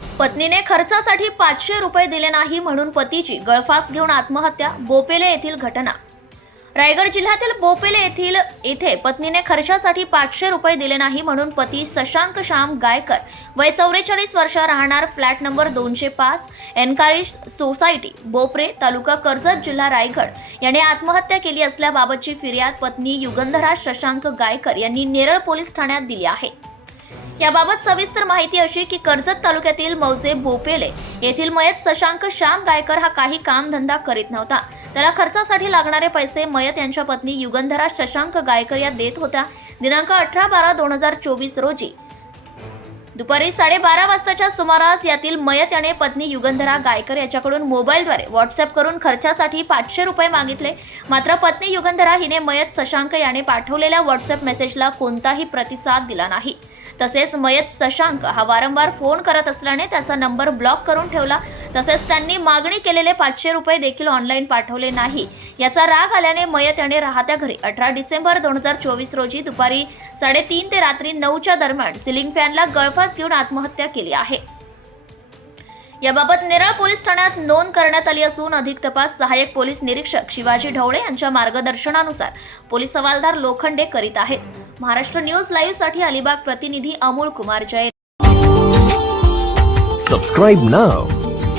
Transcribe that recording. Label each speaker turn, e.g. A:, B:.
A: पत्नीने खर्चासाठी पाचशे रुपये दिले नाही म्हणून पतीची गळफास घेऊन आत्महत्या बोपेले येथील घटना. रायगड जिल्ह्यातील बोपेले येथील येथे पत्नीने खर्चासाठी पाचशे रुपये दिले नाही म्हणून पती शशांक श्याम गायकर वय चौवेचाळीस वर्ष राहणार फ्लॅट नंबर दोनशे पाच एनकारेज सोसायटी बोपरे तालुका कर्जत जिल्हा रायगड. याने आत्महत्या केली असल्याबाबतची फिर्याद पत्नी युगंधरा शशांक गायकर यांनी नेरळ पोलीस ठाण्यात दिली आहे. याबाबत सविस्तर माहिती अशी की कर्जत तालुक्यातील मौजे बोपेले येथील मयत शशांक श्याम गायकर हा काही कामधंदा करीत नव्हता. त्याला खर्चासाठी लागणारे पैसे मयत यांच्या पत्नी युगंधरा शशांक गायकर या देत होत्या. दिनांक अठरा बारा दोन हजार चोवीस रोजी. दुपारी साडेबारा वाजताच्या सुमारास यातील मयत याने पत्नी युगंधरा गायकर याच्याकडून मोबाईलद्वारे व्हॉट्सअप करून खर्चासाठी पाचशे रुपये मागितले. मात्र पत्नी युगंधरा हिने मयत शशांक याने पाठवलेल्या व्हॉट्सअप मेसेजला कोणताही प्रतिसाद दिला नाही. तसेच मयत शशांक हा वारंवार फोन करत असल्याने त्याचा नंबर ब्लॉक करून ठेवला. तसेच त्यांनी मागणी केलेले पाचशे रुपये देखील ऑनलाईन पाठवले नाही. याचा राग आल्याने मयत याने राहत्या घरी. अठरा डिसेंबर दोन हजार चोवीस रोजी दुपारी साडेतीन ते रात्री नऊच्या दरम्यान सिलिंग फॅनला गळफास घेऊन आत्महत्या केली आहे. याबाबत नेरळ पोलीस ठाण्यात नोंद करण्यात आली असून अधिक तपास सहाय्यक पोलीस निरीक्षक शिवाजी ढवळे यांच्या मार्गदर्शनानुसार पोलीस हवालदार लोखंडे करीत आहेत. महाराष्ट्र न्यूज लाईव्हसाठी अलिबाग प्रतिनिधी अमोल कुमार जैन
B: सबस्क्राईब नाव